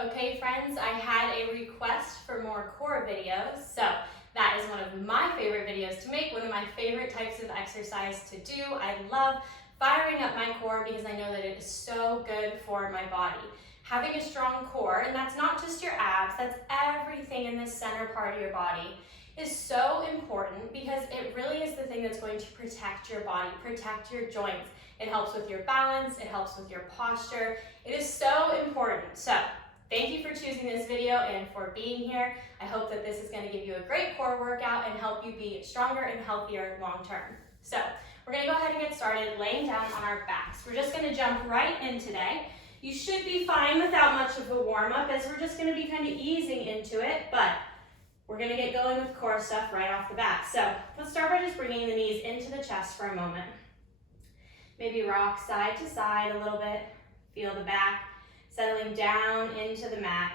Okay friends, I had a request for more core videos, so that is one of my favorite videos to make, one of my favorite types of exercise to do. I love firing up my core because I know that it is so good for my body. Having a strong core, and that's not just your abs, that's everything in the center part of your body, is so important because it really is the thing that's going to protect your body, protect your joints. It helps with your balance, it helps with your posture. It is so important. So, thank you for choosing this video and for being here. I hope that this is going to give you a great core workout and help you be stronger and healthier long term. So we're going to go ahead and get started laying down on our backs. We're just going to jump right in today. You should be fine without much of a warm up as we're just going to be kind of easing into it, but we're going to get going with core stuff right off the bat. So let's start by just bringing the knees into the chest for a moment. Maybe rock side to side a little bit, feel the back. Settling down into the mat.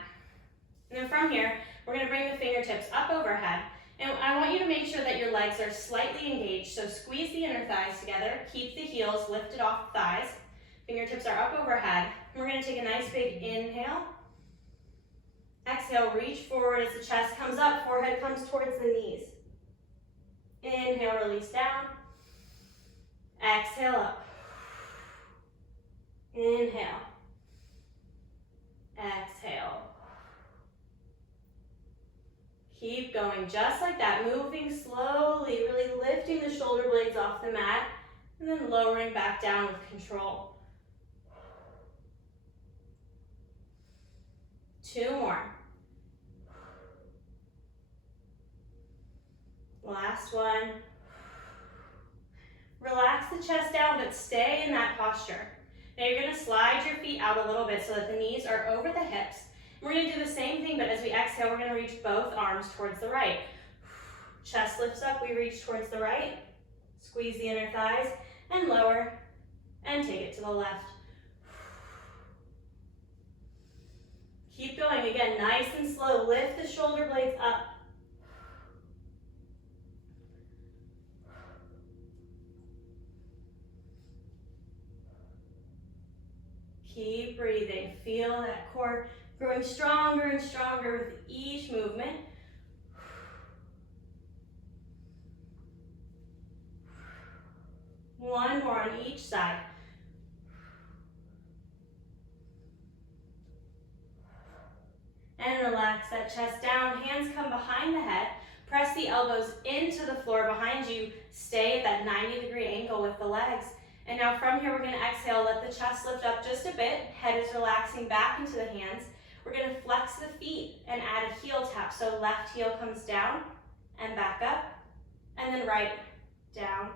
And then from here, we're going to bring the fingertips up overhead. And I want you to make sure that your legs are slightly engaged. So squeeze the inner thighs together. Keep the heels lifted off the thighs. Fingertips are up overhead. And we're going to take a nice big inhale. Exhale, reach forward as the chest comes up. Forehead comes towards the knees. Inhale, release down. Exhale up. Inhale. Exhale. Keep going just like that, moving slowly, really lifting the shoulder blades off the mat and then lowering back down with control. 2 more. Last one. Relax the chest down, but stay in that posture. Now you're going to slide your feet out a little bit so that the knees are over the hips. We're going to do the same thing, but as we exhale, we're going to reach both arms towards the right. Chest lifts up, we reach towards the right. Squeeze the inner thighs and lower and take it to the left. Keep going. Again, nice and slow. Lift the shoulder blades up. Keep breathing. Feel that core growing stronger and stronger with each movement. One more on each side. And relax that chest down. Hands come behind the head. Press the elbows into the floor behind you. Stay at that 90-degree angle with the legs. And now from here, we're going to exhale, let the chest lift up just a bit. Head is relaxing back into the hands. We're going to flex the feet and add a heel tap. So left heel comes down and back up. And then right, down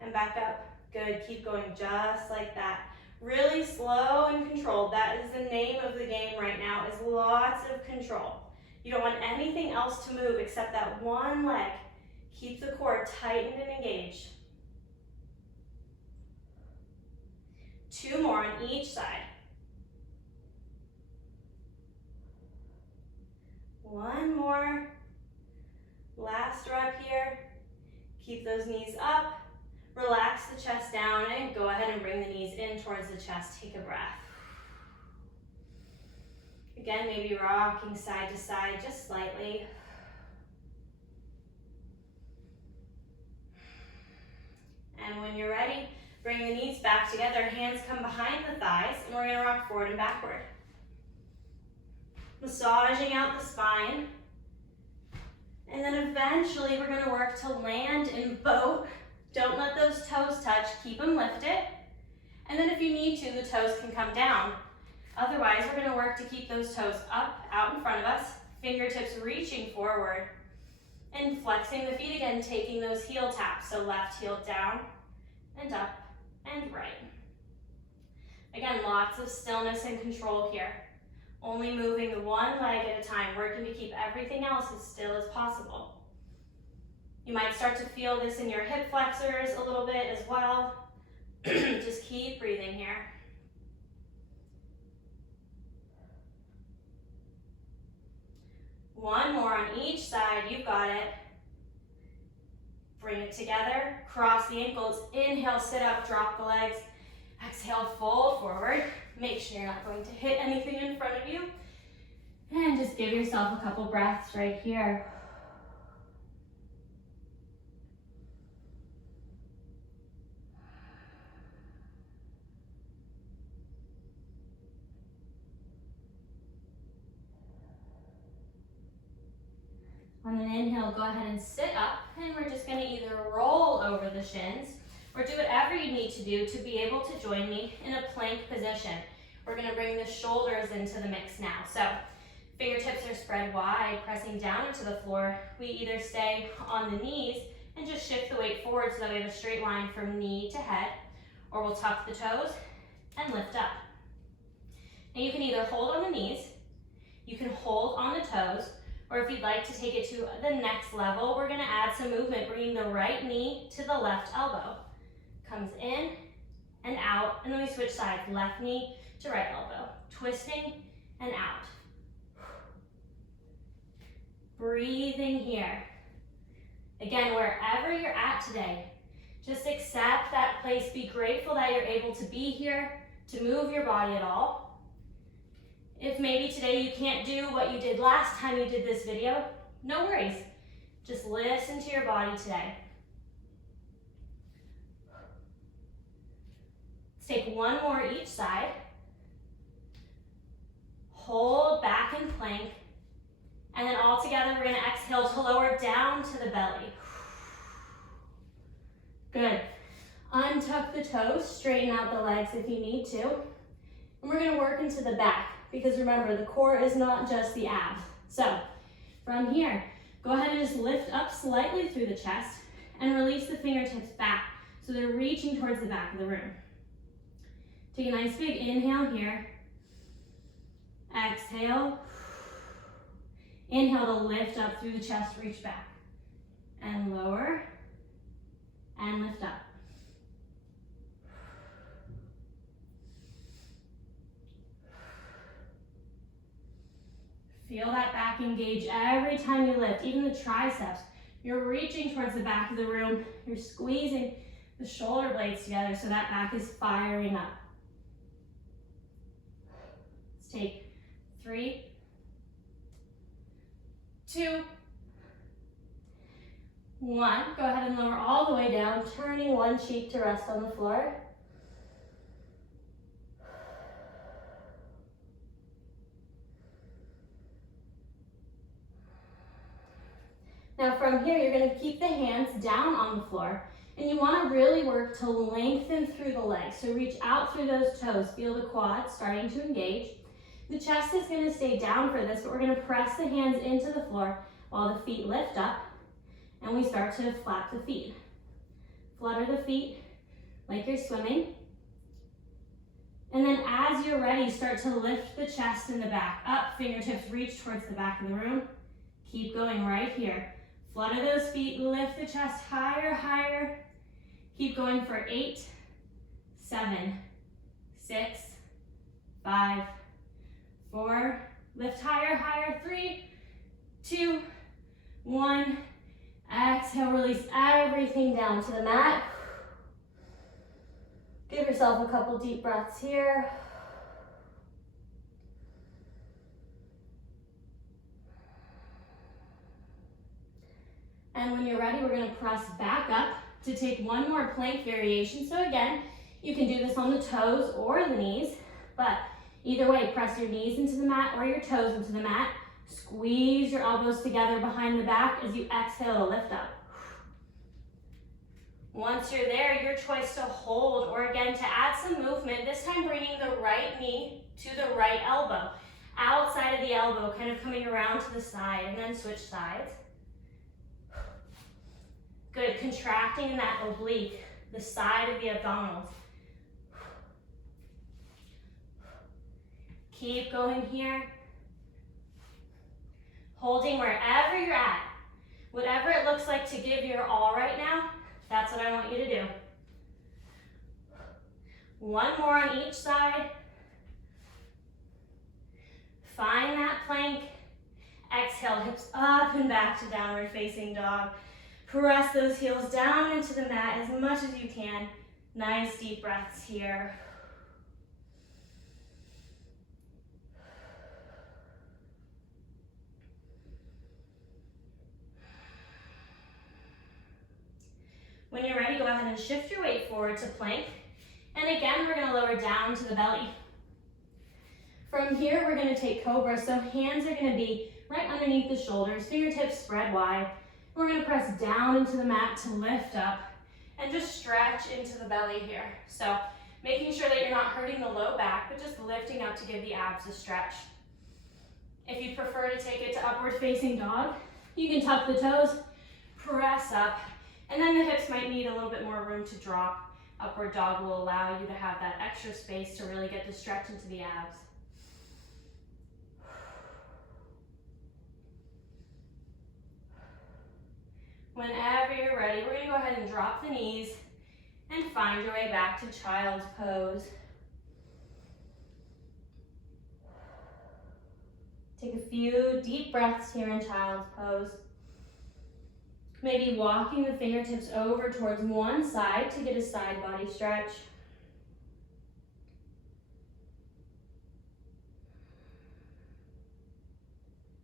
and back up. Good, keep going just like that. Really slow and controlled. That is the name of the game right now, is lots of control. You don't want anything else to move except that one leg. Keep the core tightened and engaged. 2 more on each side. 1 more. Last rep here. Keep those knees up. Relax the chest down and go ahead and bring the knees in towards the chest. Take a breath. Again, maybe rocking side to side just slightly. And when you're ready, bring the knees back together, hands come behind the thighs, and we're going to rock forward and backward. Massaging out the spine. And then eventually we're going to work to land in boat. Don't let those toes touch, keep them lifted. And then if you need to, the toes can come down. Otherwise, we're going to work to keep those toes up, out in front of us, fingertips reaching forward, and flexing the feet again, taking those heel taps. So left heel down and up and right. Again, lots of stillness and control here. Only moving the one leg at a time, working to keep everything else as still as possible. You might start to feel this in your hip flexors a little bit as well. Just keep breathing here. One more on each side, you've got it. Bring it together, cross the ankles, inhale, sit up, drop the legs. Exhale, fold forward. Make sure you're not going to hit anything in front of you. and just give yourself a couple breaths right here. On an inhale, go ahead and sit up, and we're just going to either roll over the shins or do whatever you need to do to be able to join me in a plank position. We're going to bring the shoulders into the mix now. So fingertips are spread wide, pressing down into the floor. We either stay on the knees and just shift the weight forward so that we have a straight line from knee to head, or we'll tuck the toes and lift up. Now you can either hold on the knees, you can hold on the toes, or if you'd like to take it to the next level, we're going to add some movement, bringing the right knee to the left elbow. Comes in and out, and then we switch sides, left knee to right elbow, twisting and out. Breathing here. Again, wherever you're at today, just accept that place. Be grateful that you're able to be here, to move your body at all. If maybe today you can't do what you did last time you did this video, no worries. Just listen to your body today. Let's take one more each side. Hold back in plank. And then all together, we're going to exhale to lower down to the belly. Good. Untuck the toes, straighten out the legs if you need to. And we're going to work into the back, because remember, the core is not just the abs. So from here, go ahead and just lift up slightly through the chest and release the fingertips back so they're reaching towards the back of the room. Take a nice big inhale here. Exhale. Inhale to lift up through the chest, reach back. And lower. And lift up. Feel that back engage every time you lift, even the triceps. You're reaching towards the back of the room. You're squeezing the shoulder blades together so that back is firing up. Let's take 3, 2, 1. Go ahead and lower all the way down, turning one cheek to rest on the floor. Now from here, you're going to keep the hands down on the floor, and you want to really work to lengthen through the legs. So reach out through those toes. Feel the quads starting to engage. The chest is going to stay down for this, but we're going to press the hands into the floor while the feet lift up, and we start to flap the feet. Flutter the feet like you're swimming. And then as you're ready, start to lift the chest and the back up. Fingertips reach towards the back of the room. Keep going right here. Flutter those feet, lift the chest higher, higher. Keep going for 8, 7, 6, 5, 4. Lift higher, higher. 3, 2, 1. Exhale, release everything down to the mat. Give yourself a couple deep breaths here. And when you're ready, we're going to press back up to take one more plank variation. So again, you can do this on the toes or the knees, but either way, press your knees into the mat or your toes into the mat. Squeeze your elbows together behind the back as you exhale to lift up. Once you're there, your choice to hold, or again, to add some movement, this time bringing the right knee to the right elbow. Outside of the elbow, kind of coming around to the side, and then switch sides. Good, contracting in that oblique, the side of the abdominals. Keep going here. Holding wherever you're at. Whatever it looks like to give your all right now, that's what I want you to do. One more on each side. Find that plank. Exhale, hips up and back to downward facing dog. Press those heels down into the mat as much as you can. Nice deep breaths here. When you're ready, go ahead and shift your weight forward to plank. And again, we're gonna lower down to the belly. From here, we're gonna take cobra. So hands are gonna be right underneath the shoulders, fingertips spread wide. We're gonna press down into the mat to lift up and just stretch into the belly here. So making sure that you're not hurting the low back, but just lifting up to give the abs a stretch. If you prefer to take it to upward facing dog, you can tuck the toes, press up, and then the hips might need a little bit more room to drop. Upward dog will allow you to have that extra space to really get the stretch into the abs. Whenever you're ready, we're gonna go ahead and drop the knees and find your way back to child's pose. Take a few deep breaths here in child's pose. Maybe walking the fingertips over towards one side to get a side body stretch.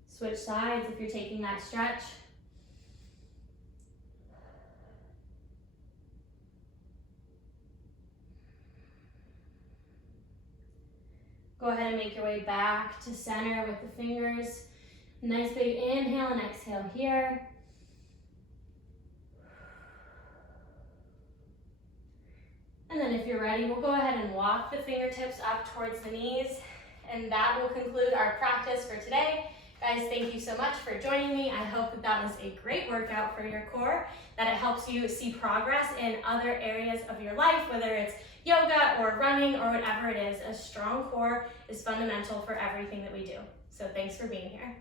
Switch sides if you're taking that stretch. Go ahead and make your way back to center with the fingers. Nice big inhale and exhale here. And then if you're ready, we'll go ahead and walk the fingertips up towards the knees. And that will conclude our practice for today. Guys, thank you so much for joining me. I hope that that was a great workout for your core, that it helps you see progress in other areas of your life, whether it's yoga or running or whatever it is. A strong core is fundamental for everything that we do. So thanks for being here.